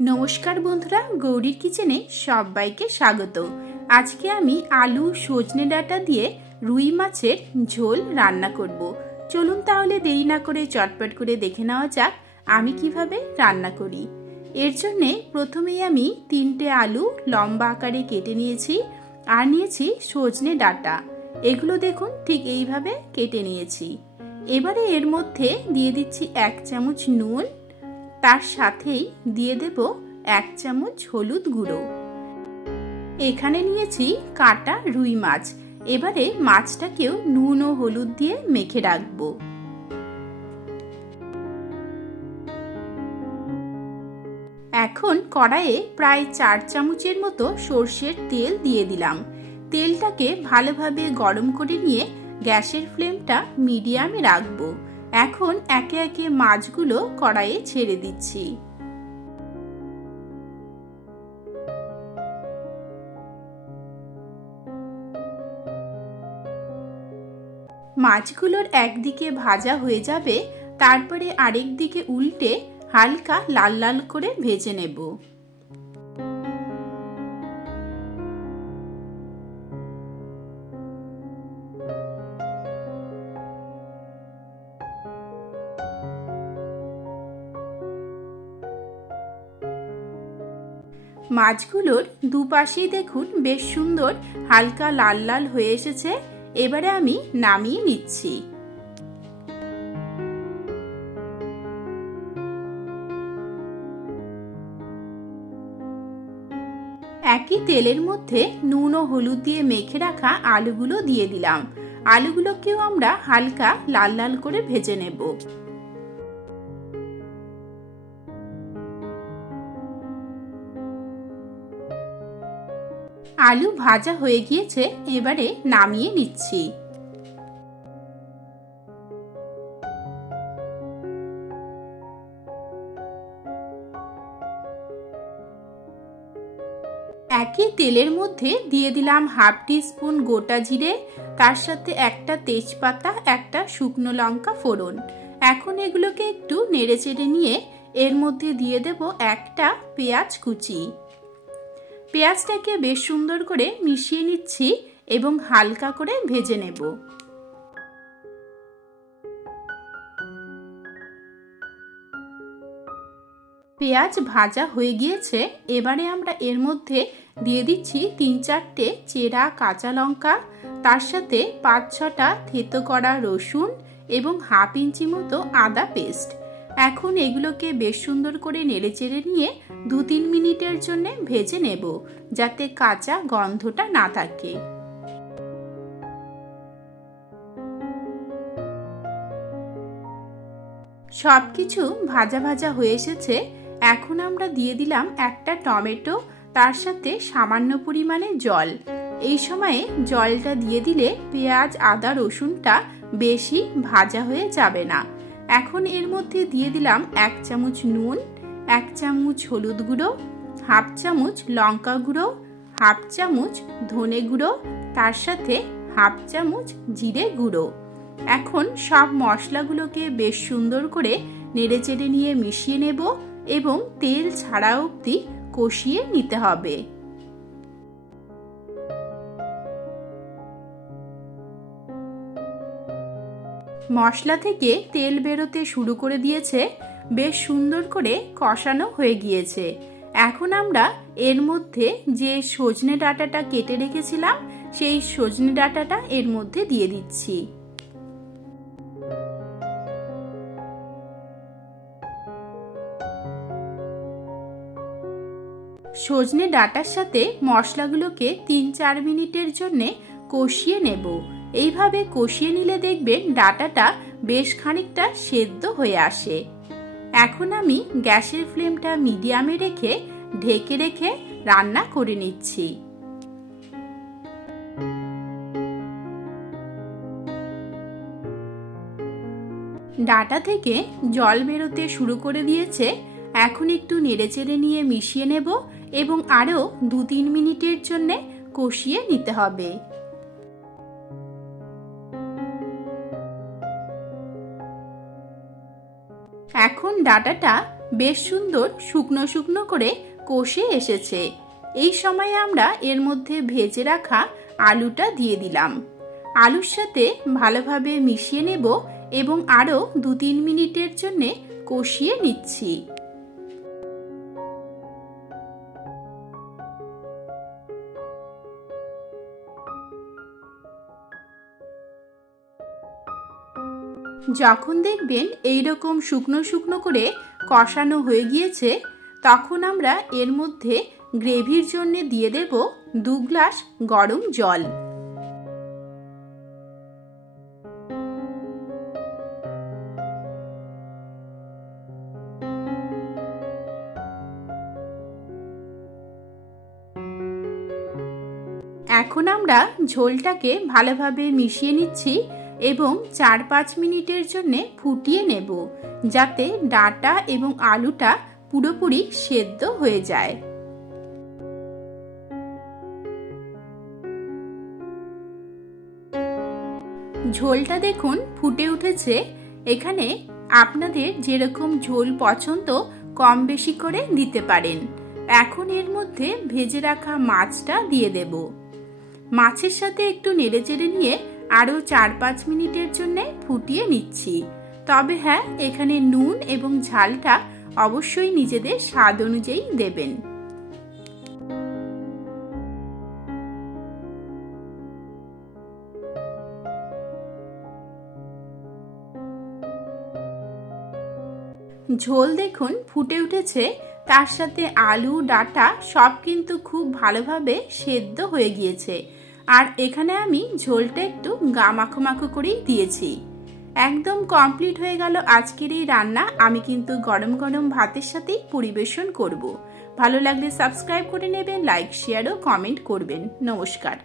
नमस्कार बंधुरा गौरीर किचेने सबाइके स्वागत। आज के आमी आलू सजने डाटा दिए रुई माछेर झोल रान्ना करब। चलुन ताहले देरी ना करे चटपट करे देखे नेওয়া যাক आमी किभाबे रान्ना करी। एर जन्य प्रथमेই आमी 3টে आलू लम्बा आकारे केटे निয়েছি আর নিয়েছি সজনে ডাটা। এগুলো দেখুন ঠিক এইভাবে কেটে নিয়েছি। এবারে এর মধ্যে দিয়ে দিচ্ছি 1 চামচ নুন, তার সাথেই দিয়ে দেব 1 চামচ হলুদ গুঁড়ো। এখানে নিয়েছি কাটা রুই মাছ। এবারে মাছটাকেও নুন ও হলুদ দিয়ে মেখে রাখবো। এখন কড়াইয়ে প্রায় 4 চামচের মতো সরষের তেল দিয়ে দিলাম। তেলটাকে ভালোভাবে গরম করে নিয়ে গ্যাসের ফ্লেমটা মিডিয়ামে রাখবো। এখন একে একে মাছগুলো কড়াইয়ে ছেড়ে দিচ্ছি। মাছগুলোর একদিকে ভাজা হয়ে যাবে, তারপরে আরেক দিকে উল্টে হালকা লাল লাল করে ভেজে নেব। মাছগুলোর দুপাশেই দেখুন বেশ সুন্দর হালকা লাল লাল হয়ে এসেছে। এবারে আমি নামিয়ে নিচ্ছি। একই তেলের মধ্যে নুন ও হলুদ দিয়ে মেখে রাখা আলুগুলো দিয়ে দিলাম। আলুগুলোকেও আমরা হালকা লাল লাল করে ভেজে নেব। আলু ভাজা হয়ে গিয়েছে, এবারে নামিয়ে নিচ্ছি। একই তেলের মধ্যে দিয়ে দিলাম হাফ টিস্পুন গোটা জিরে, তার সাথে একটা তেজপাতা, একটা শুকনো লঙ্কা ফোড়ন। এখন এগুলোকে একটু নেড়েচেড়ে নিয়ে এর মধ্যে দিয়ে দেব একটা পেঁয়াজ কুচি। পেঁয়াজটাকে বেশ সুন্দর করে মিশিয়ে নিচ্ছি এবং হালকা করে ভেজে নেব। পেঁয়াজ ভাজা হয়ে গিয়েছে, এবারে আমরা এর মধ্যে দিয়ে দিচ্ছি 3-4টে চেরা কাঁচা লঙ্কা, তার সাথে 5-6টা থেতো করা রসুন এবং হাফ ইঞ্চি মতো আদা পেস্ট। এখন এগুলোকে বেশ সুন্দর করে নেড়েচেড়ে নিয়ে 2-3 মিনিটের জন্য ভেজে নেব, যাতে কাঁচা গন্ধটা না থাকে। সবকিছু ভাজা ভাজা হয়ে এসেছে। এখন আমরা দিয়ে দিলাম একটা টমেটো, তার সাথে সামান্য পরিমাণে জল। এই সময়ে জলটা দিয়ে দিলে পেঁয়াজ আদা রসুনটা বেশি ভাজা হয়ে যাবে না। এখন এর মধ্যে দিয়ে দিলাম 1 চামচ নুন, 1 চামচ হলুদ গুঁড়ো, হাফ চামচ লঙ্কা গুঁড়ো, হাফ চামচ ধনে গুঁড়ো, তার সাথে হাফ চামচ জিরে গুঁড়ো। এখন সব মশলাগুলোকে বেশ সুন্দর করে নেড়েচেড়ে নিয়ে মিশিয়ে নেব এবং তেল ছাড়া অবধি কষিয়ে নিতে হবে। মশলা থেকে তেল বেরোতে শুরু করে দিয়েছে, বেশ সুন্দর করে কষানো হয়ে গিয়েছে। এখন আমরা এর মধ্যে যে সজনে ডাঁটাটা কেটে রেখেছিলাম সেই সজনে ডাঁটাটা এর মধ্যে দিয়ে দিচ্ছি। সজনে ডাঁটার সাথে মশলাগুলোকে 3-4 মিনিটের জন্য কষিয়ে নেব। এইভাবে কষিয়ে নিলে দেখবেন ডাঁটাটা বেশ খানিকটা সেদ্ধ হয়ে আসে। এখন আমি গ্যাসের ফ্লেমটা মিডিয়ামে রেখে ঢেকে রেখে রান্না করে নিচ্ছি। ডাঁটা থেকে জল বেরোতে শুরু করে দিয়েছে। এখন একটু নেড়েচেড়ে নিয়ে মিশিয়ে নেব এবং আরও 2-3 মিনিটের জন্য কষিয়ে নিতে হবে। এখন ডাটাটা বেশ সুন্দর শুকনো শুকনো করে কষে এসেছে। এই সময় আমরা এর মধ্যে ভেজে রাখা আলুটা দিয়ে দিলাম। আলুর সাথে ভালোভাবে মিশিয়ে নেব এবং আরও 2-3 মিনিটের জন্য কষিয়ে নিচ্ছি। যখন দেখবেন এইরকম শুকনো শুকনো করে কষানো হয়ে গিয়েছে, তখন আমরা এর মধ্যে গ্রেভির জন্য দিয়ে দেব 2 গ্লাস গরম জল। এখন আমরা ঝোলটাকে ভালোভাবে মিশিয়ে নিচ্ছি এবং 4-5 মিনিটের জন্য ফুটিয়ে নেব, যাতে ডাঁটা এবং আলুটা পুরোপুরি সেদ্ধ হয়ে যায়। ঝোলটা দেখুন ফুটে উঠেছে। এখানে আপনাদের যেরকম ঝোল পছন্দ কম বেশি করে দিতে পারেন। এখন এর মধ্যে ভেজে রাখা মাছটা দিয়ে দেব। মাছের সাথে একটু নেড়েচেড়ে নিয়ে আরও 4-5 মিনিটের জন্য ফুটিয়ে নিচ্ছি। তবে হ্যাঁ, এখানে নুন এবং ঝালটা অবশ্যই নিজেদের স্বাদ অনুযায়ী দেবেন। ঝোল দেখুন ফুটে উঠেছে, তার সাথে আলু ডাঁটা সব কিন্তু খুব ভালোভাবে সেদ্ধ হয়ে গিয়েছে। আর এখানে আমি ঝোলটা একটু গা মাখো মাখো করেই দিয়েছি। একদম কমপ্লিট হয়ে গেল আজকের এই রান্না। আমি কিন্তু গরম গরম ভাতের সাথেই পরিবেশন করব। ভালো লাগলে সাবস্ক্রাইব করে নেবেন, লাইক শেয়ার ও কমেন্ট করবেন। নমস্কার।